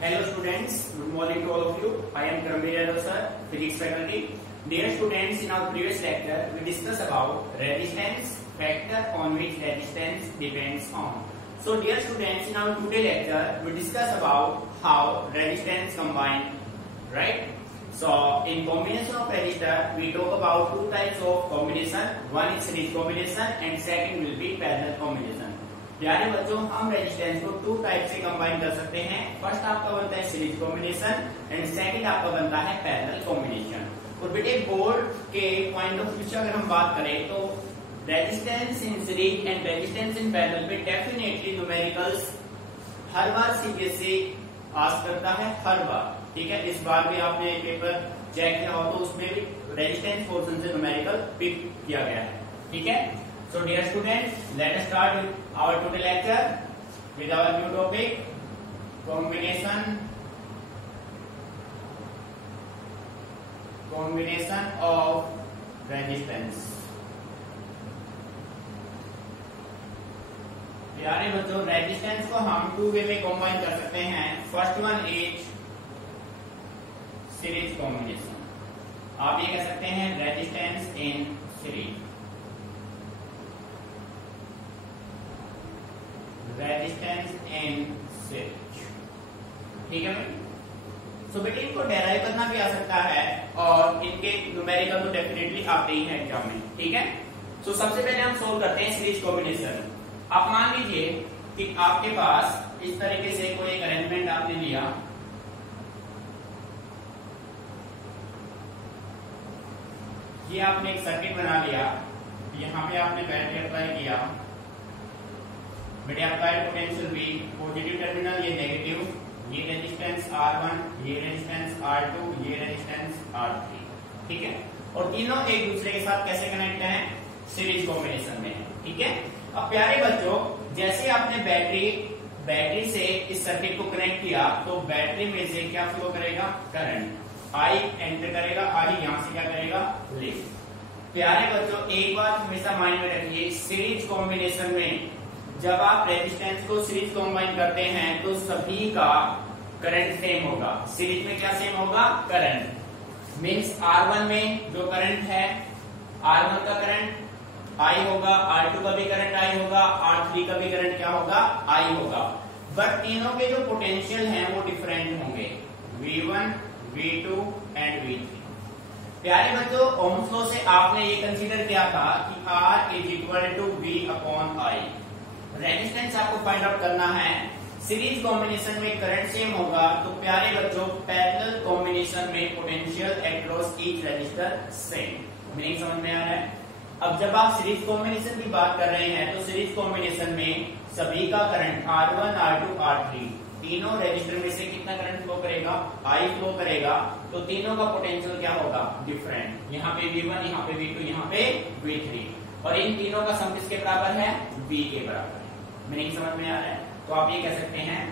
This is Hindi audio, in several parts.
Hello students, good morning to all of you. I am Karamveer Yadav sir, physics faculty. Dear students, in our previous lecture we discussed about resistance, factor on which resistance depends on. So dear students, in our today lecture we discuss about how resistance combine, right? So in combination of resistor we talk about two types of combination. One is series combination and second will be parallel combination. प्यारे बच्चों, हम रेजिस्टेंस को टू टाइप से कंबाइन कर सकते हैं. फर्स्ट आपका बनता है सीरीज कॉम्बिनेशन एंड सेकंड आपका बनता है पैरेलल कॉम्बिनेशन. और बेटे बोर्ड के पॉइंट ऑफ व्यू से अगर हम बात करें तो resistance in series and resistance in parallel पे डेफिनेटली न्यूमेरिकल्स हर बार सीबीएसई आस्क करता है, हर बार. ठीक है, इस बार भी आपने पेपर चेक किया हो तो उसमें भी रेजिस्टेंस पोर्शन से न्यूमेरिकल पिक किया गया है. ठीक है. So dear students, let us start with our today lecture with our new topic, combination of resistance. प्यारे बच्चों, रेजिस्टेंस को हम टू वे में कंबाइन कर सकते हैं. First one is series combination. आप ये कह सकते हैं resistance in series. Resistance in series. ठीक है भाई. सो बेटे इनको डेराइव करना भी आ सकता है और इनके न्यूमेरिकल तो डेफिनेटली आते ही हैं एग्जाम में. ठीक है. सो सबसे पहले हम सोल्व करते हैं सीरीज कॉम्बिनेशन. आप मान लीजिए कि आपके पास इस तरीके से कोई एक अरेंजमेंट आपने लिया. ये आपने एक सर्किट बना लिया. यहां पे आपने बैटरी अप्लाई किया. बेटे applied potential V, positive terminal ये नेगेटिव, ये रेजिस्टेंस R1, ये रेजिस्टेंस R2, ये रेजिस्टेंस R3. ठीक है. और तीनों एक दूसरे के साथ कैसे कनेक्ट हैं? सीरीज कॉम्बिनेशन में. ठीक है. अब प्यारे बच्चों, जैसे आपने बैटरी से इस सर्किट को कनेक्ट किया तो बैटरी में से क्या फ्लो करेगा? करंट I एंटर करेगा. I यहां से क्या करेगा? लीव. प्यारे बच्चों, एक बात हमेशा माइंड में रखिए, सीरीज कॉम्बिनेशन में जब आप रेजिस्टेंस को सीरीज कंबाइन करते हैं तो सभी का करंट सेम होगा. सीरीज में क्या सेम होगा? करंट मींस R1 में जो करंट है, R1 का करंट I होगा, R2 का भी करंट I होगा, R3 का भी करंट क्या होगा? I होगा. बट तीनों के जो पोटेंशियल हैं वो डिफरेंट होंगे, V1, V2 एंड V3. प्यारे बच्चों, ओम्स लॉ से आपने ये कंसीडर किया था कि R is equal to V upon I. Resistance आपको फाइंड आउट करना है. सीरीज कॉम्बिनेशन में करंट सेम होगा तो प्यारे बच्चों पैरेलल कॉम्बिनेशन में potential across each resistor same. Meaning समझ में आ रहा है? अब जब आप सीरीज कॉम्बिनेशन की बात कर रहे हैं तो सीरीज कॉम्बिनेशन में सभी का करंट R1, R2, R3 तीनों रेजिस्टर में से कितना करंट फ्लो करेगा? I फ्लो करेगा. तो तीनों का पोटेंशियल क्या होगा? डिफरेंट. यहाँ पे V1, यहाँ पे V2, यहाँ पे V3. और इन तीनों का सम किसके बराबर है? V के बराबर है. मीनिंग समझ में आ रहा है? तो आप ये कह सकते हैं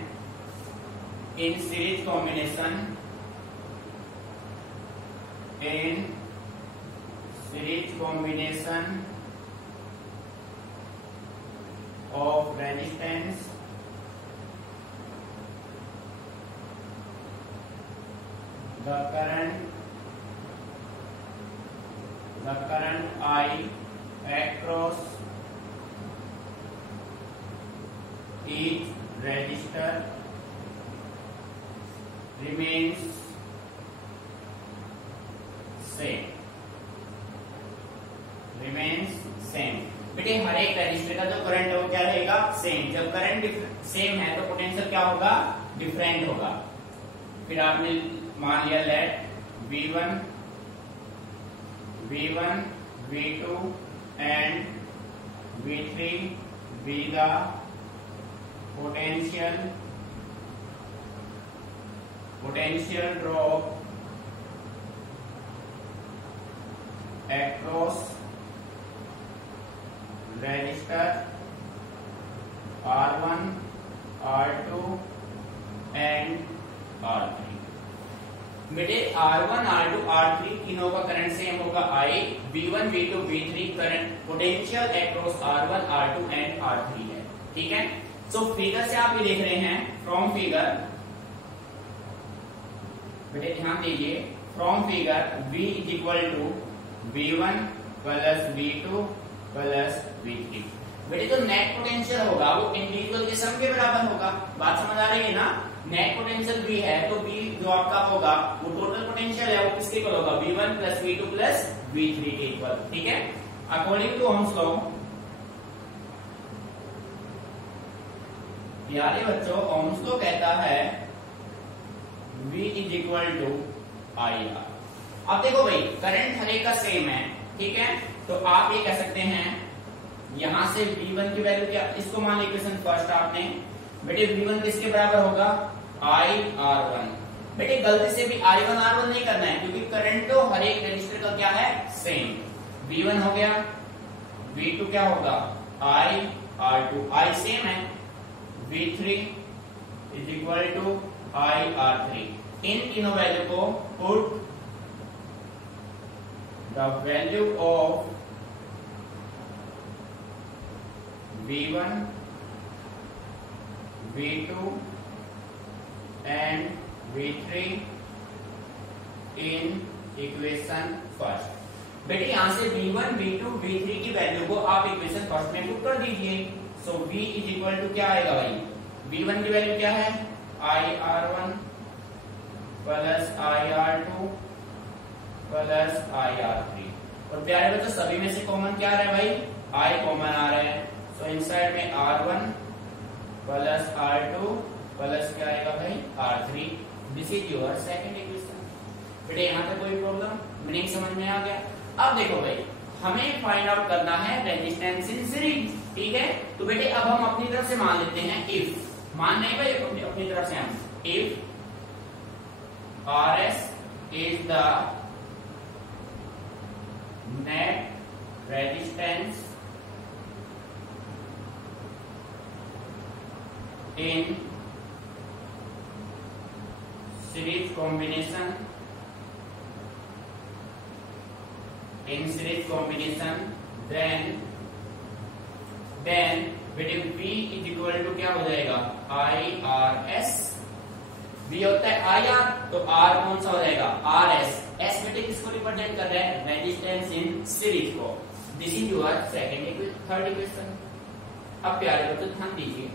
in series combination of resistance the current I across each register remains same. बेटे हर एक रजिस्टर का जो करंट है वो क्या रहेगा? सेम. जब करंट सेम है तो पोटेंशियल क्या होगा? डिफरेंट होगा. फिर आपने मान लिया let V1, V2 and V3 be the potential drop across register R1, R2 and R3. बेटे R1, R2, R3 तीनों का करंट सेम होगा I. V1, V2, V3 current potential across R1, R2 and R3 है. ठीक है. सो फिगर से आप ये देख रहे हैं, फ्रॉम फिगर बेटे ध्यान दीजिए, from figure V is equal to V1 plus V2 plus V3। बेटे जो नेट पोटेंशियल होगा वो इंडिविजुअल के सम के बराबर होगा। बात समझ आ रही है ना? नेट पोटेंशियल V है तो V जो आपका होगा वो टोटल पोटेंशियल है वो किसके इक्वल होगा? V1 plus V2 plus V3 के इक्वल। ठीक है, अकॉर्डिंग टू ओम्स लॉ, प्यारे बच्चों, ओम्स लॉ कहता है V is equal to IR। अब देखो भाई, करंट हर एक का सेम है, ठीक है, तो आप ये कह सकते हैं यहां से V1 की वैल्यू क्या, इसको मान इक्वेशन फर्स्ट आपने, बेटे V1 किसके बराबर होगा? IR1। बेटे गलती से भी I1 R1 नहीं करना है क्योंकि करंट तो हर एक रजिस्टर का क्या है? सेम। V1 हो गया, V2 क्या होगा? IR2, I सेम है, V3 is equal to IR3। इन तीनों वैल्यू को put the value of V1, V2 and V3 in equation first. बेटे यहां से V1, V2, V3 की वैल्यू को आप इक्वेशन फर्स्ट में पुट कर दीजिए। सो V इज इक्वल टू क्या आएगा भाई? V1 की वैल्यू क्या है? IR1 plus IR2 plus IR3। और प्यारे बच्चों सभी में से कॉमन क्या आ रहा है भाई? I कॉमन आ रहा है। सो इनसाइड में R1 प्लस R2 प्लस क्या आएगा भाई? R3। This is your second equation. बेटे यहाँ पे कोई प्रॉब्लम? मीनिंग समझ में आ गया? अब देखो भाई, हमें फाइंड आउट करना है रेजिस्टेंस इन सीरीज। ठीक है, तो बेटे अब हम अपनी तरफ से मान लेते हैं इफ, मान नहीं भाई, अपनी तरफ से हम if RS is the net resistance in series combination, then बेटे V इज इक्वल टू क्या हो जाएगा? IRS। V होता है IR, तो R कौन सा हो जाएगा? RS। S बेटे किसको रिप्रेजेंट कर रहा है? रेजिस्टेंस इन सीरीज को। This is your third equation. अब प्यारे बच्चों ध्यान दीजिए,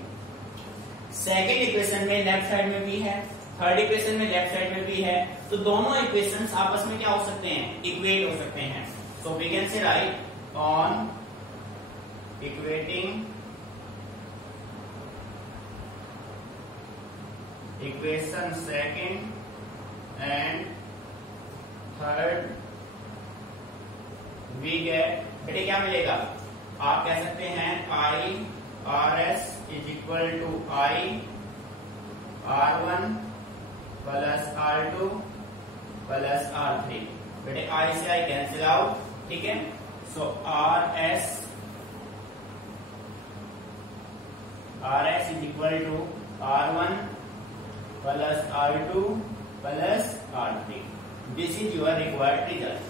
सेकेंड इक्वेशन में लेफ्ट साइड में भी है, थर्ड इक्वेशन में लेफ्ट साइड में भी है, तो दोनों इक्वेशंस आपस में क्या हो सकते हैं? इक्वेट हो सकते हैं। So we can say right on equating equation second and third we get, बेटे क्या मिलेगा? आप कह सकते हैं IRS is equal to IR1 plus R2 plus R3। बेटे I से I कैंसिल आउट, ठीक है, so RS is equal to R1 plus R2 plus R3। This is your required result.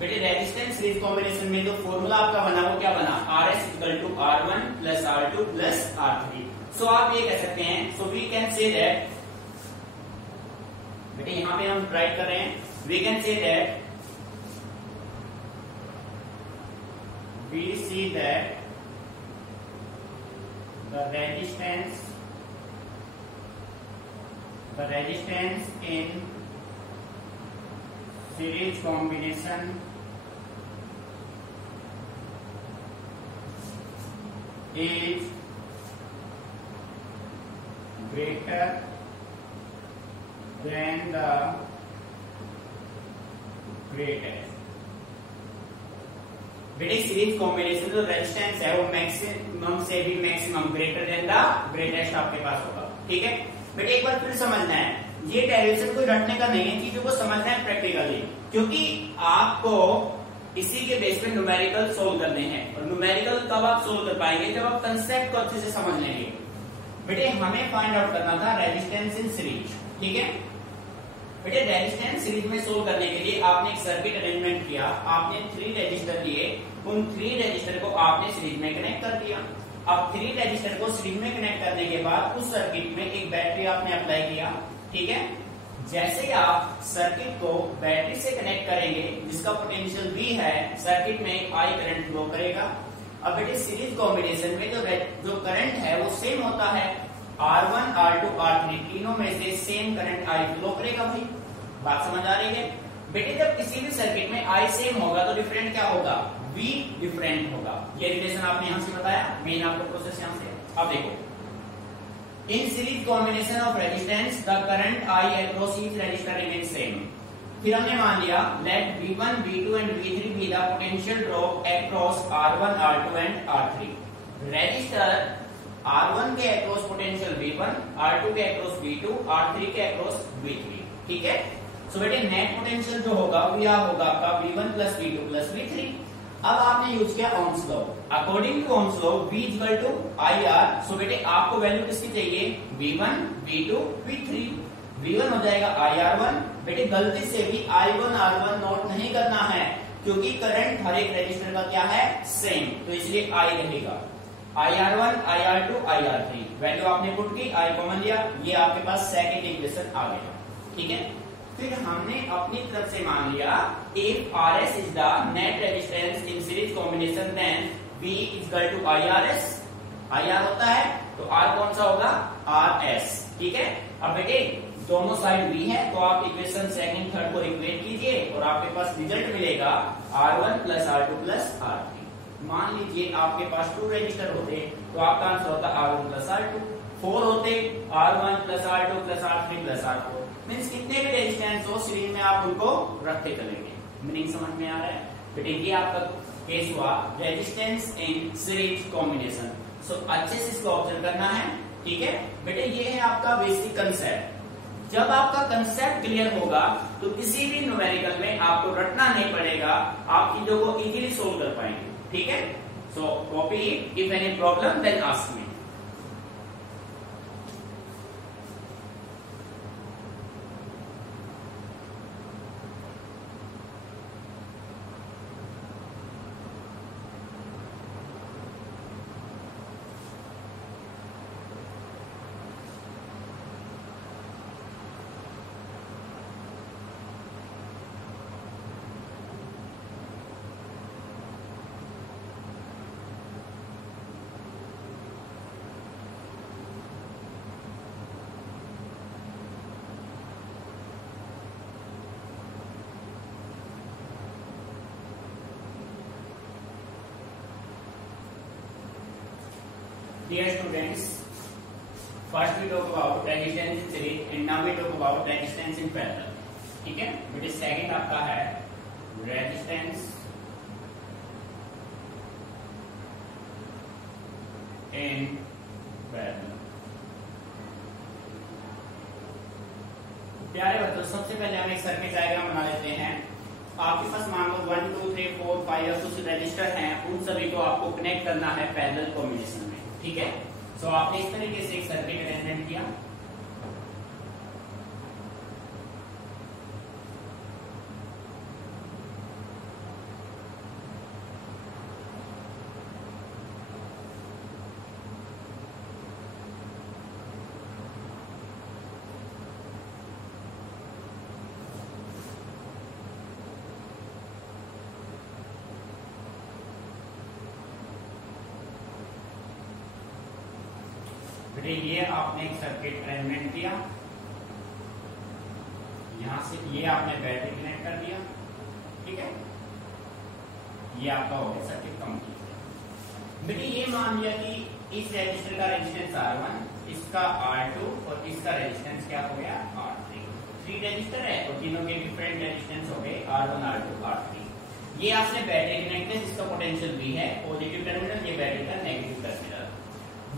बेटे रेजिस्टेंस सीरीज कॉम्बिनेशन में जो फॉर्मूला आपका बना वो क्या बना? RS equal to R1 plus R2 plus R3। So आप ये कह सकते हैं, so we can say that, बेटे यहां पे हम राइट कर रहे हैं, we can say that we see that the resistance in series combination is greater than the greatest। बेटे सीरीज कॉम्बिनेशन जो रेजिस्टेंस है वो मैक्सिमम से भी maximum greater than the greatest आपके पास होगा। ठीक है बेटे, एक बार फिर समझना है, ये डेरिवेशन कोई रटने का नहीं है, चीजों को समझना है प्रैक्टिकली, क्योंकि आपको इसी के बेस पे न्यूमेरिकल सोल्व करने हैं। और न्यूमेरिकल कब आप सोल्व कर पाएंगे? जब आप कंसेप्ट को अच्छे से समझ लेंगे। बेटे हमें फाइंड आउट करना था रेजिस्टेंस इन सीरीज। ठीक है बेटे, रेजिस्टेंस सीरीज में सोल्व करने के लिए आपने एक सर्किट अरेंजमेंट किया, आपने 3 रजिस्टर लिए, उन 3 रजिस्टर को आपने सीरीज में कनेक्ट कर दिया। अब 3 रजिस्टर को सीरीज में कनेक्ट करने के बाद उस सर्किट में एक बैटरी आपने अप्लाई किया। ठीक है, जैसे ही आप सर्किट को बैटरी से कनेक्ट करेंगे जिसका पोटेंशियल V है, सर्किट में I करंट फ्लो करेगा। अब बेटे सीरीज कॉम्बिनेशन में जो करंट है वो सेम होता है, R1, R2, R3 तीनों में से सेम करंट I फ्लो करेगा। भाई बात समझ आ रही है? बेटे जब किसी भी सर्किट में I सेम होगा तो डिफरेंट क्या होगा? V डिफरेंट होगा। ये रिलेशन आपने यहां से बताया, मेन आपको प्रोसेस यहां से। अब देखो, in series combination of resistance the current I across each resistor remains same। फिर हमने मान लिया let V1, V2 and V3 be the potential drop across R1, R2 and R3। Resistor R1 के अक्रॉस पोटेंशियल V1, R2 के अक्रॉस V2, R3 के अक्रॉस V3। ठीक है, सो बेटे नेट पोटेंशियल जो होगा वो यह होगा आपका V1 plus V2 plus V3। अब आपने यूज किया Ohm's law. According to Ohm's law V equal to IR। So बेटे आपको वैल्यू किसकी चाहिए? V1, V2, V3। V1 हो जाएगा IR1। बेटे गलती से भी I1 R1 नोट नहीं करना है क्योंकि करंट हर एक रजिस्टर का क्या है? सेम, तो इसलिए I रहेगा। IR1, IR2, IR3 वैल्यू आपने पुट की, I कॉमन लिया, ये आपके पास सेकंड इक्वेशन आ गया। ठीक है, फिर हमने अपनी तरफ से मान लिया if RS is the net resistance in series combination then V is equal to IRS। IR होता है तो R कौन सा होगा? RS। ठीक है, अब बेटे दोनों साइड V है तो आप इक्वेशन सेकंड थर्ड को इक्वेट कीजिए और आपके पास रिजल्ट मिलेगा R1 plus R2 plus R3। मान लीजिए आपके पास 2 रजिस्टर होते तो आपका आंसर होता R1 प्लस R2। 4 होते R1 plus R2 plus R3 plus R4। Means कितने भी रेजिस्टेंस हो सीरीज में आप उनको रखते चलेंगे। मीनिंग समझ में आ रहा है? बेटे ये आपका केस हुआ रेजिस्टेंस इन सीरीज कॉम्बिनेशन। सो अच्छे से इसको ऑब्जर्व करना है। ठीक है बेटे, ये है आपका बेसिक कंसेप्ट। जब आपका कंसेप्ट क्लियर होगा तो किसी भी न्यूमेरिकल में आपको रटना नहीं पड़ेगा, आप चीजों को इजीली सोल्व कर पाएंगे। ठीक है, so copy it, if any problem then ask me. Dear students, first we talk about resistance in series and now we talk about resistance in parallel। ठीक है बेटे, सेकंड आपका है रेजिस्टेंस इन पैरेलल। प्यारे बच्चों, सबसे पहले हम एक सर्किट डायग्राम बना लेते हैं। आपके पास मान लो 1 2 3 4 5 और कुछ रजिस्टर हैं, उन सभी को आपको कनेक्ट करना है पैरेलल कॉम्बिनेशन में। ठीक है, सो आपने इस तरीके से एक सर्किट अरेंजमेंट किया। बेटे ये आपने एक सर्किट अरेंजमेंट किया, यहां से ये आपने बैटरी कनेक्ट कर दिया। ठीक है, ये आपका हो गया सर्किट कंप्लीट। बेटे ये मान लिया कि इस रजिस्टर का रेजिस्टेंस R1, इसका R2 और इसका रेजिस्टेंस क्या हो गया? R3। 3 रजिस्टर है और तीनों के डिफरेंट रेजिस्टेंस हो गए R1, R2, R3। ये आपने बैटरी कनेक्ट है जिसका पोटेंशियल V है, पॉजिटिव टर्मिनल, ये बैटरी का नेगेटिव टर्मिनल।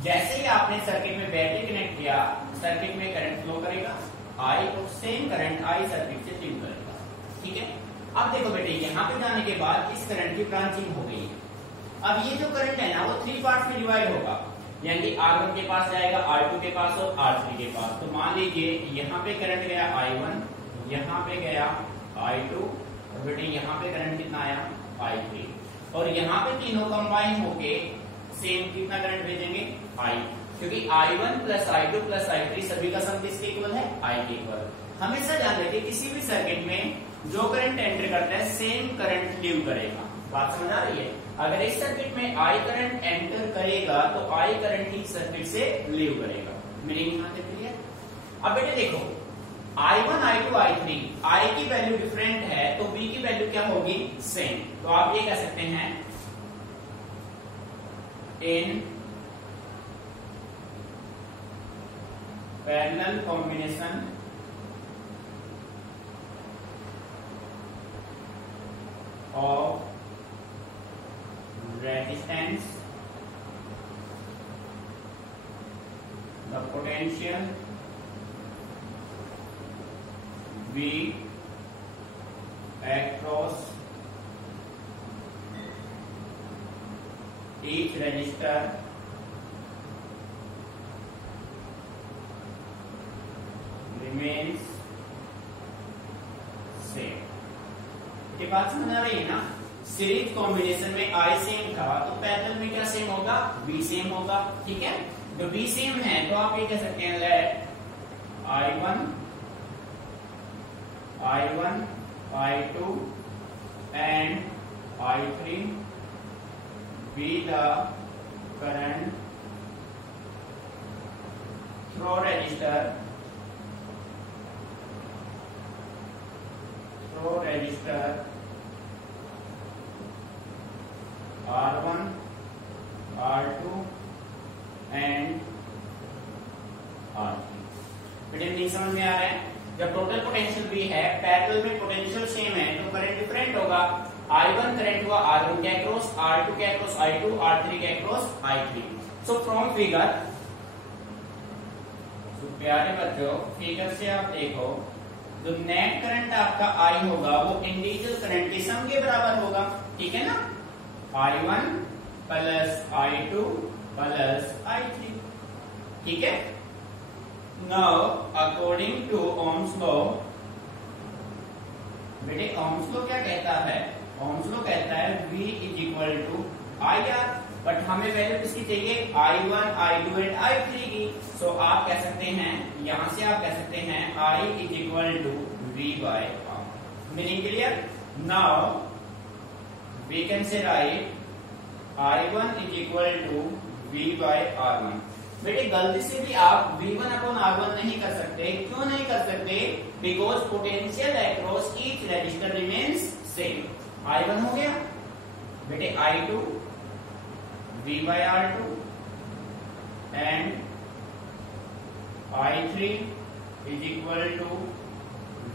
जैसे ही आपने सर्किट में बैटरी कनेक्ट किया, सर्किट में करंट फ्लो करेगा I और सेम करंट I सर्किट से लीव करेगा। ठीक है, अब देखो बेटे यहाँ पे जाने के बाद इस करंट की ब्रांचिंग हो गई है। अब ये जो करंट है ना वो 3 पार्ट में डिवाइड होगा, यानी R1 के पास जाएगा, R2 के पास और R3 के पास। तो मान लीजिए यहाँ पे करंट गया I1, यहाँ पे गया I2 और बेटे यहाँ पे करंट कितना आया? I3। और यहाँ पे तीनों कंबाइन होके सेम कितना करंट भेजेंगे? I। क्योंकि I1 plus I2 plus I3 सभी का सम किसके इक्वल है, I के इक्वल। हमेशा ध्यान रखिए किसी भी सर्किट में जो करंट एंटर करता है सेम करंट लीव करेगा। बात समझ आ रही है? अगर इस सर्किट में I करंट एंटर करेगा तो I करंट ही सर्किट से लीव करेगा। मीनिंग यहाँ तक क्लियर? अब बेटे देखो I1, I2, I3 I की वैल्यू डिफरेंट है तो B की वैल्यू क्या होगी, सेम। तो आप ये कह सकते हैं in parallel combination of resistance the potential V across each resistor remains same। ये बात समझ आ रही है ना? सीरीज कॉम्बिनेशन में I सेम था तो पैरेलल में क्या सेम होगा, B सेम होगा। ठीक है, जो B सेम है तो आप ये कह सकते हैं late I1, I2 and I3 be the current through resistor R1, R2 and R3। बेटे नहीं समझ में आ रहा है? जब टोटल पोटेंशियल भी है, पैरेलल में पोटेंशियल सेम है तो करंट डिफरेंट होगा। I1 करंट हुआ R1 के अक्रॉस, R2 के अक्रॉस I2, R3 के across I3। So from figure, प्यारे बच्चों फिगर से आप देखो जो नेट करंट आपका I होगा वो इंडिविजुअल करंट के सम के बराबर होगा। ठीक है ना? I1 plus I2 plus I3। ठीक है? Now according to Ohm's law, बेटे ओम्स लॉ क्या कहता है? ओम्स लॉ कहता है V is equal to IR, but हमें वैल्यू किसकी चाहिए, I1, I2 एंड I3 की। सो आप कह सकते हैं, यहां से आप कह सकते हैं I is equal to V by R। Meaning clear? Now we can say write I1 is equal to V by R1। बेटे गलती से भी आप V1 अपॉन R1 नहीं कर सकते। क्यों नहीं कर सकते? Because potential across each resistor remains same. I1 हो गया बेटे I2 V by R2 and I3 is equal to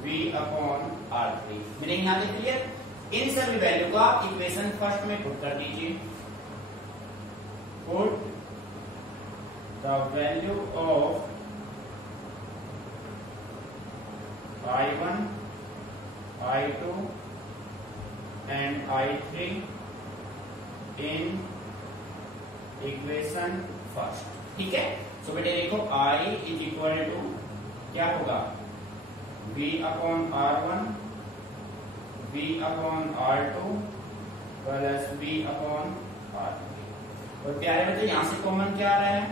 V upon R3। Meaning यहाँ से क्लियर? इन सभी वैल्यू को आप इक्वेशन फर्स्ट में पुट कर दीजिए। Put the value of I1, I2 and I3 in equation first. ठीक है? सो बेटे देखो I इज इक्वल टू क्या होगा, V upon R1 V upon R2 plus V upon R3। तो प्यारे बच्चे यहां से कॉमन क्या आ रहा है,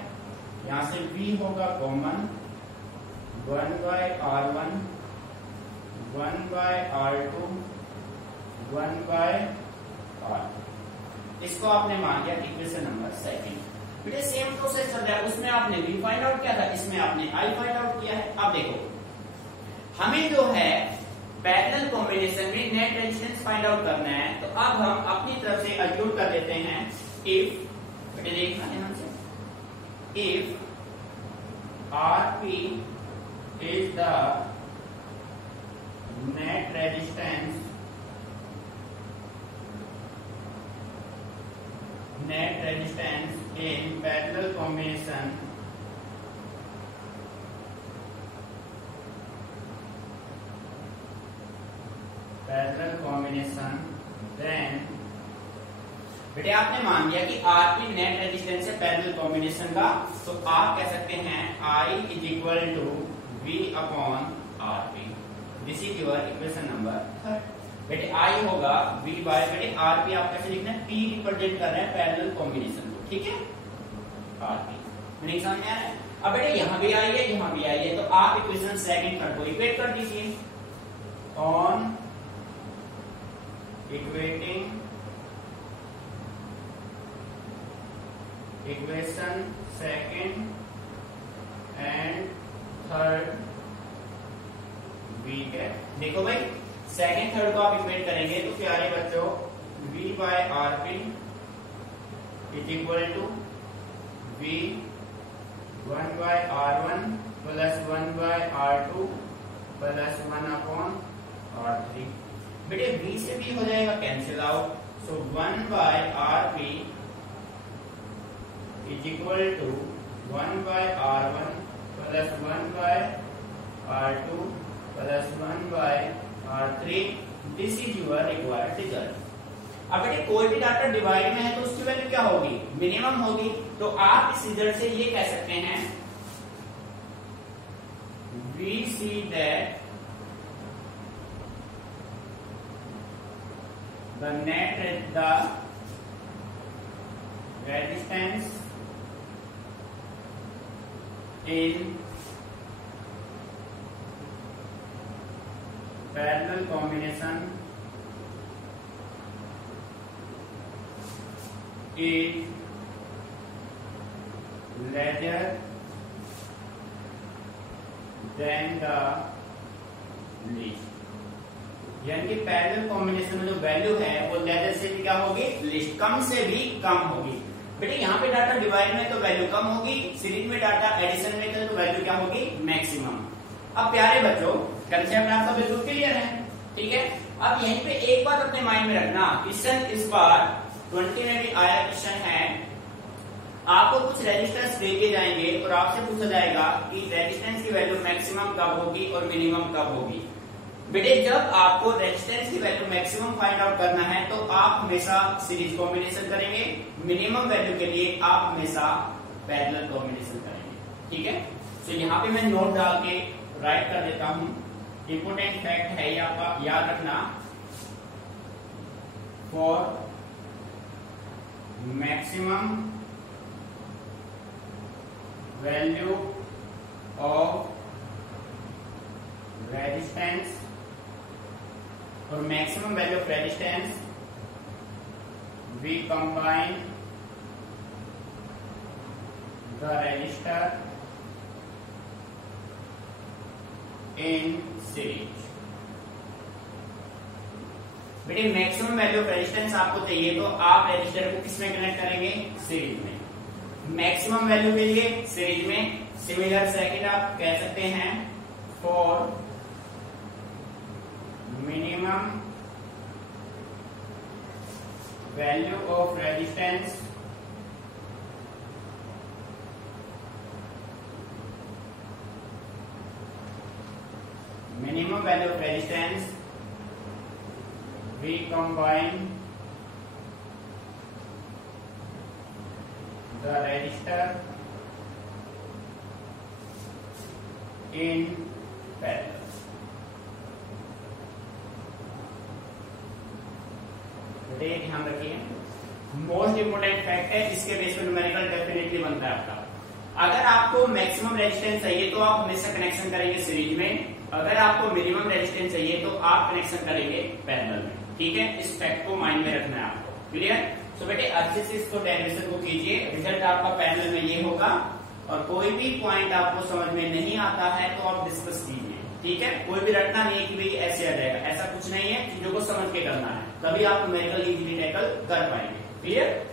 यहां से V होगा common 1 bye R1 1 bye R2 1 bye R3। इसको आपने मान लिया इक्वेशन नंबर सेकंड। बेटे सेम प्रोसेस चल रहा है, उसमें आपने V फाइंड आउट किया था, इसमें आपने I फाइंड आउट किया है। अब देखो हमें जो है पैरेलल कॉम्बिनेशन में नेट रेजिस्टेंस फाइंड आउट करना है, तो अब हम अपनी तरफ से अज्यूम कर देते हैं इफ, बेटे देखना ध्यान से, if Rp is the net resistance in parallel combination then बेटे आपने मान लिया कि Rp नेट रेजिस्टेंस है पैरेलल कॉम्बिनेशन का, तो आप कह सकते हैं I is equal to V upon Rp। This is your equation number third. बेटे I होगा V बाय, बेटे Rp आप कैसे लिखना है, P रिप्रेजेंट कर रहे हैं पैरेलल कॉम्बिनेशन को। ठीक है? Rp नहीं समझ में आ रहा है? अब बेटे यहाँ भी आई है, यहाँ भी आई है, तो आप इक्वेशन सेकंड थर्ड को इक्वेट कर दीजिए। On equating equation second and third we है। देखो भाई सेकंड थर्ड को आप इक्वेट करेंगे तो प्यारे बच्चों v by R P is equal to v 1 by R one plus 1 by R two plus 1 upon R three. बेटे v से v हो जाएगा cancel out, so 1 by R P is equal to 1 by R one plus 1 by R two plus 1 by R three. This is your required result. अब बेटे कोई भी डाटा डिवाइड में है तो उसकी वैल्यू क्या होगी? मिनिमम होगी। तो आप इस रिजल्ट से ये कह सकते हैं we see that the net resistance in parallel combination is larger than the least। यानी कि पैरेलल कॉम्बिनेशन में जो वैल्यू है वो लेजर से भी क्या होगी? लिस्ट, कम से भी कम होगी। बेटे यहाँ पे डाटा डिवाइड में तो वैल्यू कम होगी, सीरीज में डाटा एडिशन में तो वैल्यू क्या होगी? मैक्सिमम। अब प्यारे बच्चों कंसेप्ट आपका बिल्कुल क्लियर है, ठीक है। अब यहीं पे एक बात अपने माइंड में रखना, क्वेश्चन इस बार 20 में भी आया क्वेश्चन है, आपको कुछ रेजिस्टेंस देके जाएंगे और आपसे पूछा जाएगा कि रेजिस्टेंस की वैल्यू मैक्सिमम कब होगी और मिनिमम कब होगी। बेटे जब आपको रेजिस्टेंस की वैल्यू मैक्सिमम फाइंड आउट करना है तो आप हमेशा सीरीज कॉम्बिनेशन करेंगे, मिनिमम वैल्यू के लिए आप हमेशा पैरेलल कॉम्बिनेशन करेंगे, ठीक है। तो यहाँ पे मैं नोट डाल के राइट कर देता हूं। इंपोर्टेंट फैक्ट है ये आपका याद रखना, for maximum value of resistance, और maximum value of resistance we combine the resistor in series. बेटे मैक्सिमम वैल्यू ऑफ रेजिस्टेंस आपको चाहिए तो आप रजिस्टर को किसमें कनेक्ट करेंगे? सीरीज में। मैक्सिमम वैल्यू के लिए सीरीज में। सिमिलर सेकंड आप कह सकते हैं for minimum value of resistance minimum value of resistance we combine the resistor in parallel। बेटे ध्यान रखिए, मोस्ट इंपोर्टेंट फैक्ट है, इसके बेस पर न्यूमेरिकल डेफिनेटली बनता है आपका। अगर आपको मैक्सिमम रेजिस्टेंस चाहिए तो आप हमेशा कनेक्शन करेंगे सीरीज में, अगर आपको मिनिमम रेजिस्टेंस चाहिए तो आप कनेक्शन करेंगे पैरेलल में, ठीक है। इस फैक्ट को माइंड में रखना है आपको, क्लियर। तो बेटे अच्छे से इसको डेरिवेशन को कीजिए, रिजल्ट आपका पैरेलल में ये होगा। और कोई भी पॉइंट आपको समझ में नहीं आता है तो आप डिस्कस कीजिए, ठीक है। कोई भी रटना नहीं है कि भाई ऐसे आ जाएगा, ऐसा कुछ नहीं है। चीजों को समझ के करना है, तभी आप न्यूमेरिकल इजीली टैकल कर पाएंगे, क्लियर।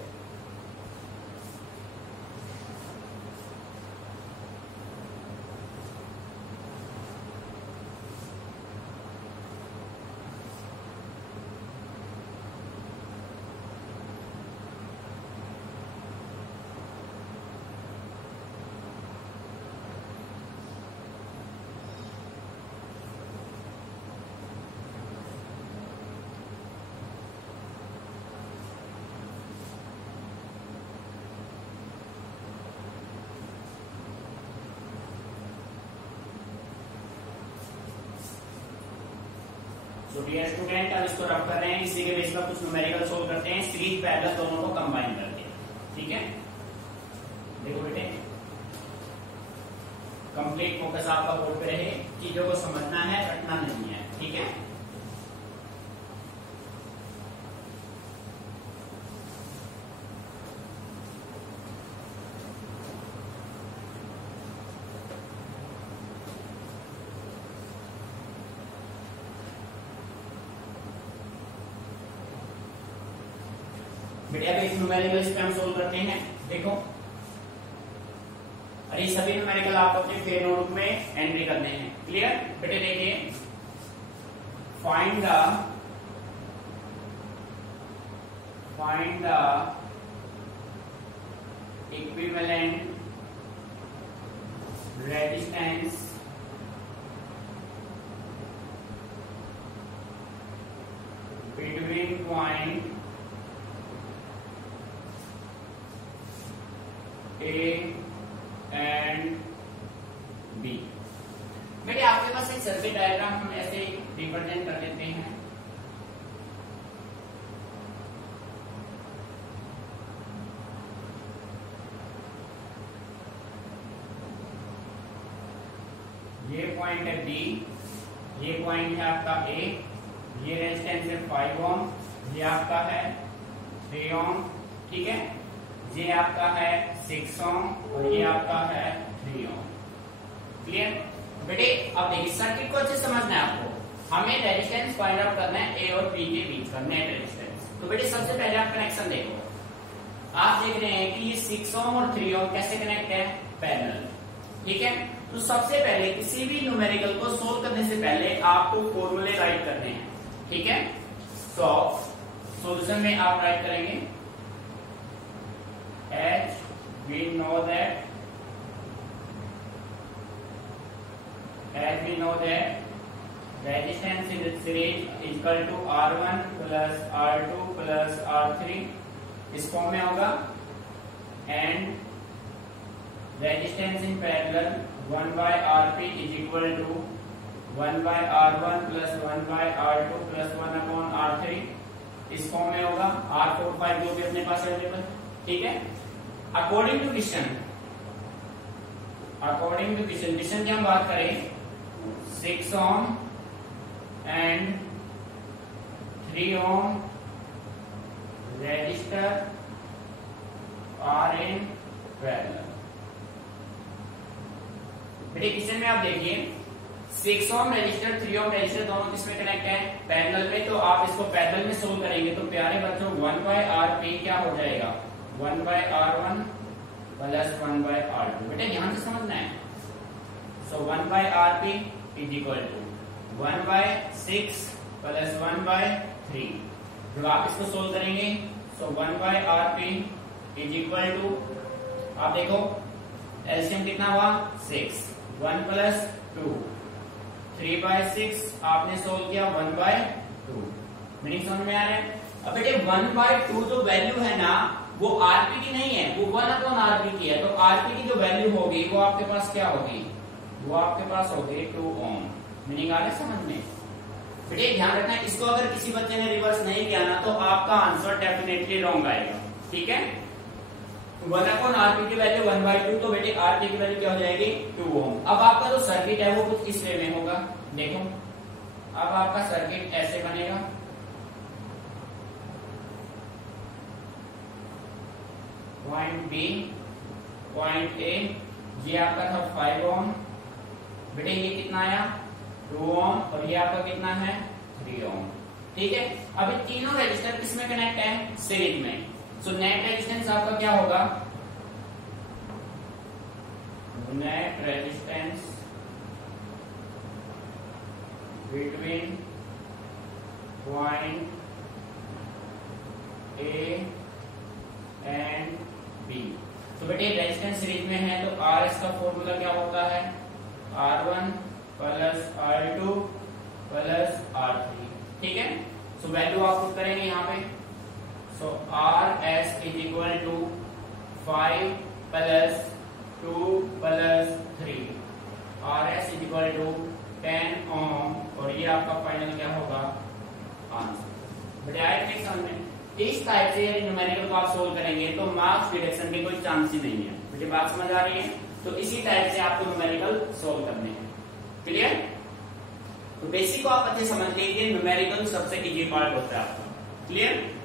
तो डियर स्टूडेंट अब इसको रफ कर रहे हैं, इसी के बेस पर कुछ न्यूमेरिकल सोल्व करते हैं, सीरीज पैरेलल दोनों को कंबाइन करके, ठीक है। देखो बेटे कंप्लीट फोकस आपका बोर्ड पे रहे, चीजों को समझना है, रटना नहीं है, ठीक है। बेटा इस न्यूमेरिकल पे हम सोल्व करते हैं, देखो। और ये सभी न्यूमेरिकल आपको अपने फेयर नोटबुक में एंट्री करने हैं, क्लियर। बेटे देखिए, find the equivalent resistance between point A and B। बेटे आपके पास एक सर्किट डायग्राम हम ऐसे रिप्रेजेंट कर लेते हैं। ये पॉइंट है B, ये पॉइंट है आपका A, ये रेजिस्टेंस है 5 ओम, ये आपका है 3 ओम, ठीक है। ये आपका है 6 ओम और ये आपका है 3 ओम, क्लियर। बेटे अब देखिए, सर्किट को अच्छे समझना है आपको। हमें रेजिस्टेंस फाइंड आउट करना है ए और बी के बीच का नेट रेजिस्टेंस। तो बेटे सबसे पहले आप कनेक्शन देखो, आप देख रहे हैं कि ये 6 ओम और 3 ओम कैसे कनेक्ट है, पैरेलल, ठीक है। तो सबसे पहले किसी भी न्यूमेरिकल को सोल्व करने से पहले आपको फॉर्मूले राइट करने हैं, ठीक है। तो सॉल्यूशन में आप राइट करेंगे H, we know that resistance in the series is equal to R1 plus R2 plus R3, इस फॉर्म में होगा। And resistance in parallel 1 by Rp is equal to 1 by R1 plus 1 by R2 plus 1 upon R3, इस फॉर्म में होगा। R4 5 जो भी अपने पास अवेलेबल, ठीक है। अकॉर्डिंग टू क्वेश्चन की हम बात करें 6 ohm and 3 ohm resistor R in parallel. बेटे क्वेश्चन में आप देखिए 6 ओम रेजिस्टर 3 ओम रेजिस्टर दोनों किसमें कनेक्ट है, पैरेलल में। तो आप इसको पैरेलल में सोल्व करेंगे तो प्यारे बच्चों 1 by Rp क्या हो जाएगा, 1 by R1 plus 1 by R2। बेटे ध्यान से समझना है। So 1 by Rp is equal to 1 by 6 plus 1 by 3। जब आप इसको सोल्व करेंगे so 1 by Rp is equal to, आप देखो एलसीएम कितना हुआ 6, 1 प्लस 2, 3 by 6 आपने सोल्व किया 1 by 2। मीनिंग समझ में आ रहा है। अब बेटे 1 by 2 जो वैल्यू है ना वो आरपी की नहीं है, वो 1 अपॉन आरपी की है। तो आरपी की जो वैल्यू होगी वो आपके पास क्या होगी, वो आपके पास होगी 2 ओम। मीनिंग आ रहा है समझ में। बेटे ध्यान रखना, इसको अगर किसी बच्चे ने रिवर्स नहीं किया ना तो आपका आंसर डेफिनेटली रॉन्ग आएगा, ठीक है। 1 अपॉन आरपी की वैल्यू 1 by 2, तो बेटे आरपी की वैल्यू क्या हो जाएगी 2 ओम। अब आपका जो सर्किट है वो कुछ इस वे में होगा, देखो अब आपका सर्किट ऐसे बनेगा, पॉइंट बी, पॉइंट ए, ये आपका था 5 ओम। बेटे ये कितना आया 2 ओम और ये आपका कितना है 3 ओम, ठीक है। अब ये तीनों रेजिस्टर किसमें कनेक्ट है, सीरीज में। सो नेट रेजिस्टेंस आपका क्या होगा, net resistance between point A and B. तो बेटे रेजिस्टेंस सीरीज में है तो आर एस का फॉर्मूला क्या होता है, R1 plus R2 plus R3, ठीक है। सो वैल्यू आप पुट करेंगे यहाँ पे। So R S is equal to 5 plus 2 plus 3, R S is equal to 10 ohm और ये आपका फाइनल क्या होगा आंसर। बेटे आए ठीक समझ में। इस टाइप से न्यूमेरिकल को आप सोल्व करेंगे तो मार्क्स डिडक्शन की कोई चांस ही नहीं है। मुझे बात समझ आ रही है। तो इसी टाइप से आपको न्यूमेरिकल सोल्व करने हैं। क्लियर? तो बेसिक को आप अच्छे समझ लीजिए, न्यूमेरिकल सबसे इजी पार्ट होता है आपका। क्लियर?